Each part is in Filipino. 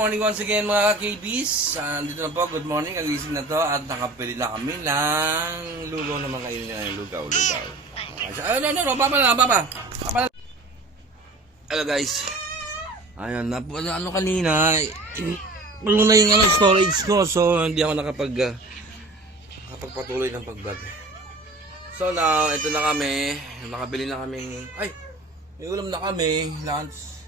morning once again mga KBs. Dito na po, good morning. Nagising na to at nakapili na kami ng lugaw naman kayo niya. Lugaw. No, baba. Hello guys. Ayan, ano kanina, puno na yung storage ko. So, hindi ako nakapagpatuloy ng pag-vlog. So now, ito na kami. Nakabili na kami. May ulam na kami. Lunch.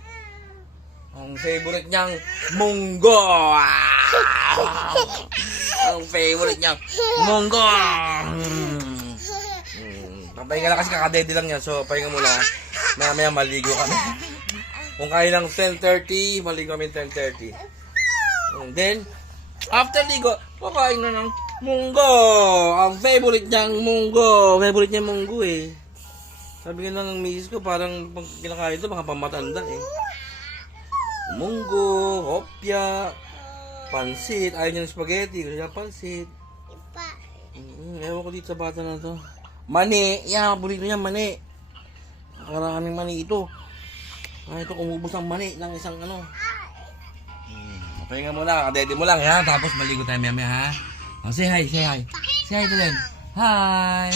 Ang favorite niyang munggo. Ang favorite niyang munggo. Papahinga na kasi kakadede lang niya. So, pahinga muna. Maya maligo kami. Kung kaya ng 10:30, maligo kami 10:30. Then, after ligo, pakain na ng munggo. Ang favorite niyang munggo. Favorite niya munggo eh. Sabi nga ng misis ko, parang pag kinakain ito, mga pamatanda eh. Munggo, hopya, pansit. Ayaw niya ng spaghetti. Gusto niya pansit. Ewan ko dito sa bata na to. Mani. Yan, paborito niya mani. Nakaraming mani ito. Ito kumubos ang mani ng isang ano. Pahinga muna, kakadede mo lang ha. Tapos maligo tayo maya ha. Say hi. Say hi to them. Hi.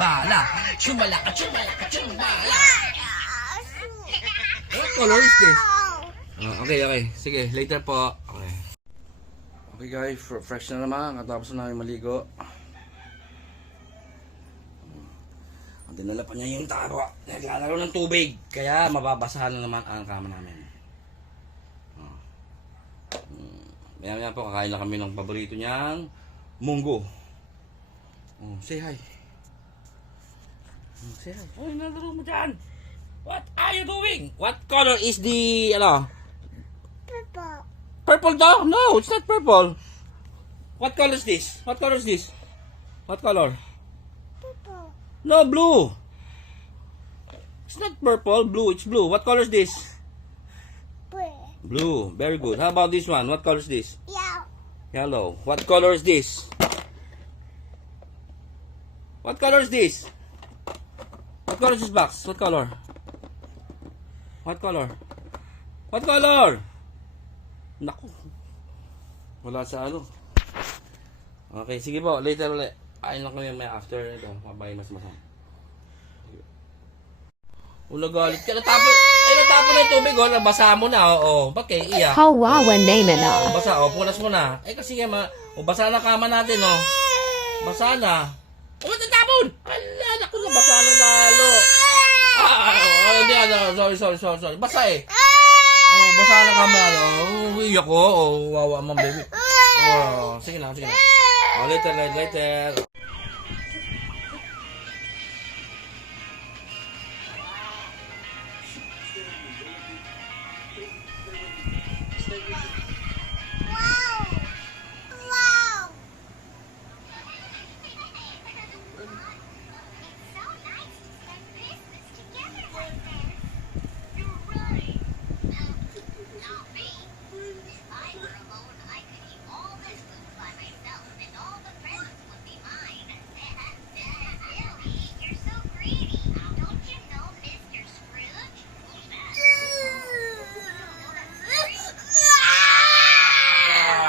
Bala. Chumala. What color is this? Okay. Sige, later po. Okay guys, fresh na naman. Katapos na namin maligo. Dinala pa niya yung tabo. Naglalaro ng tubig. Kaya mababasahan na naman ang kama namin. Maya po, kakain na kami ng paborito niyang munggo. Say hi. Say hi. Nalaro mo dyan. What are you doing? What color is the, Purple. Purple daw? No, it's not purple. What color is this? What color is this? What color? Purple. No, blue. It's not purple, blue. It's blue. What color is this? Blue. Very good. How about this one? What color is this? Yellow. Yellow. What color is this? What color is this? What color is this box? What color? What color? What color? Naku. Wala sa ano. Okay, sige po. Later ulit. Ayun lang kami may after ito. Mabay mas masama. Galit ka. Natapon na yung tubig. Nabasa mo na. Ba't kayo iyak? Kawawa name na. Basa. Punas mo na. Kasi nga, basa na kama natin. Basa na. Ba't natapon? Ala, naku na. Basa na lalo. Hindi, sorry. Basa eh. Basa na kama. Iyak ko. Wawa mong baby. Sige na. Later.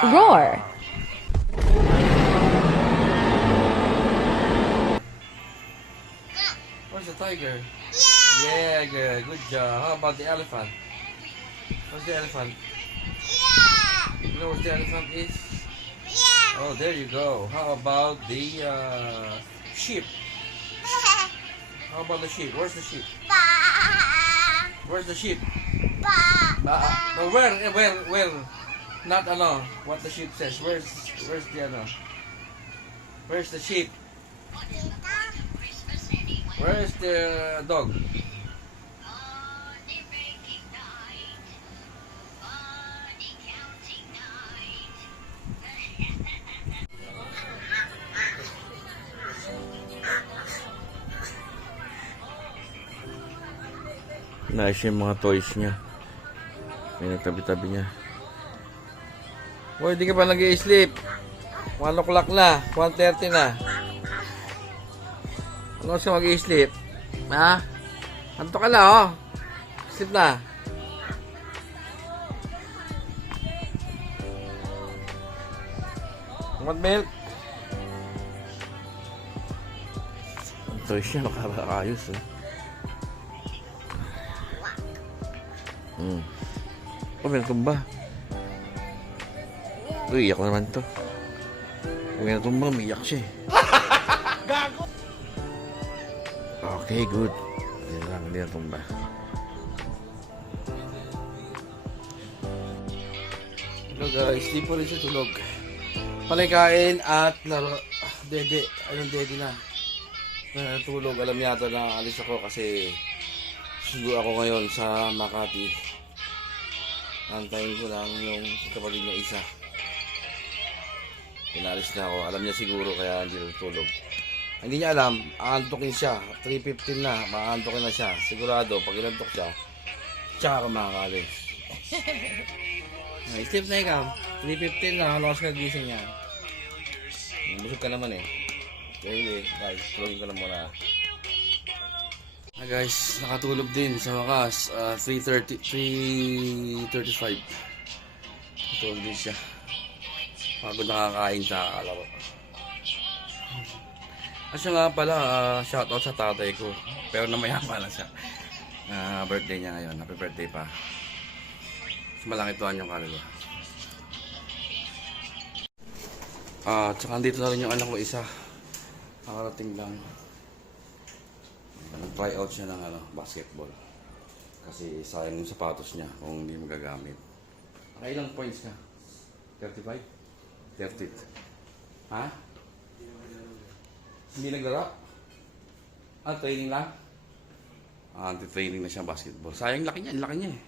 Roar. Where's the tiger? Yeah, good job. How about the elephant? Where's the elephant? You know where the elephant is? Oh, there you go. How about the sheep? How about the sheep? Where's the sheep? Where's the sheep? No, where? Not what the sheep says. Where's the sheep? Where's the dog? Nice yung mga toys niya. May nagtabi-tabi niya. Hoy, di ka pa nag-i-sleep. 1 o'clock na. 1:30 na. Ano siya mag-i-sleep? Ha? Anto ka na, Sleep na. What milk? Ito siya, makakaayos eh. Oh, may natumba. Uy, iyak na naman to. May natumba, umiyak siya eh. Okay, good. Yan lang, hindi natumba. Hello guys, di po rin siya tulog. Palikain at laro. Dede, anong dede na? Natulog, alam yata na alis ako kasi sugo ako ngayon sa Makati. Antayin ko lang yung kapatid niya isa. Pinalis na ako, alam niya siguro kaya hindi natulog. Hindi niya alam, aantokin siya. 3:15 na, maantokin na siya. Sigurado, pag inantok siya, tsaka ka makakalis. Steve na ikaw, 3:15 na, halos ka gising niya. Busog ka naman eh. Okay guys, tulogin ko lang muna. Guys, nakatulog din sa wakas. 3:35. Natulog din siya. Pagod nakakain sa akala ko. At siya nga pala, shoutout sa tatay ko. Pero namaya pa na siya. Birthday niya ngayon. Happy birthday pa. Malaki tuwan yung kaluluwa. Tsaka dito na rin yung anak ko isa. Nakarating lang. Nag-try out siya ng basketball. Kasi sayang yung sapatos niya kung hindi magagamit. Ilang points ka? 35? 30. Ha? Hindi naglaro? Training lang? Training na siya basketball. Sayang laki niya, laki niya eh.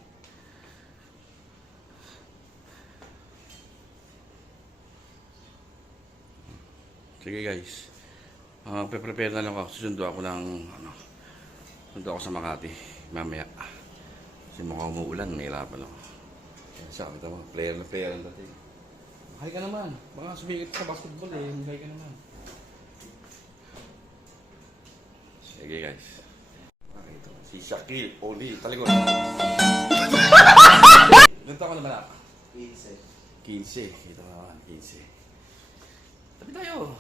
Sige guys. Prepare na lang ako. Susundo ako sa Makati mamaya. Kasi mukhang umuulan, may hirapan ako. Sabi mo, player na player ang dati. Hay ka naman. Baka sumigit sa basketball eh. Hay ka naman. Sige guys. Ito. Si Shaquille O'Neal. Talikod. Ganito ako naman ako. 15. Ito naman. 15. Tabi tayo.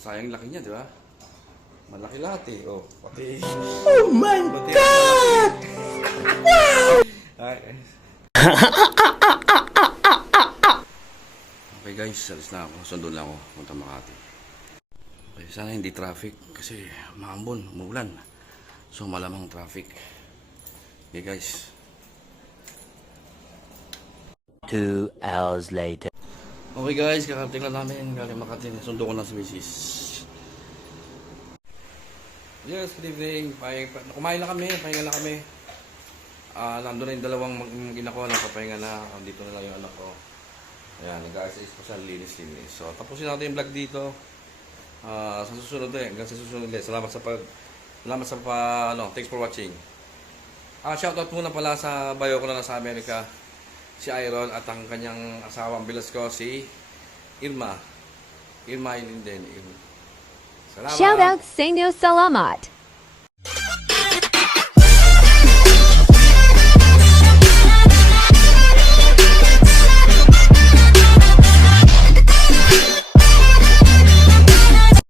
Sayang laki niya, di ba? Malaki lahat eh. Pati. Oh my God! Okay guys, alis na ako. Sundo lang ako. Punta Makati. Okay, sana hindi traffic. Kasi maambon, umuulan. So malamang traffic. Okay guys. 2 hours later. Okay guys, kakarating lang namin. Galing Makati. Sundo ko na sa misis. Yes, good evening. Kumain na kami, pahinga na kami. Nandun na yung dalawang mag-ina ko, nakapahinga na. Dito na lang yung anak ko. Ayan, nag-exercise pa siya, linis-linis. So, tapusin natin yung vlog dito. Sa susunod hanggang sa susunod ulit. Salamat sa thanks for watching. Shoutout muna pala sa bayo ko na nasa Amerika. Si Iron at ang kanyang asawang bilas ko, si Irma. Irma yun din. Salamat. Shout out sa inyo, salamat.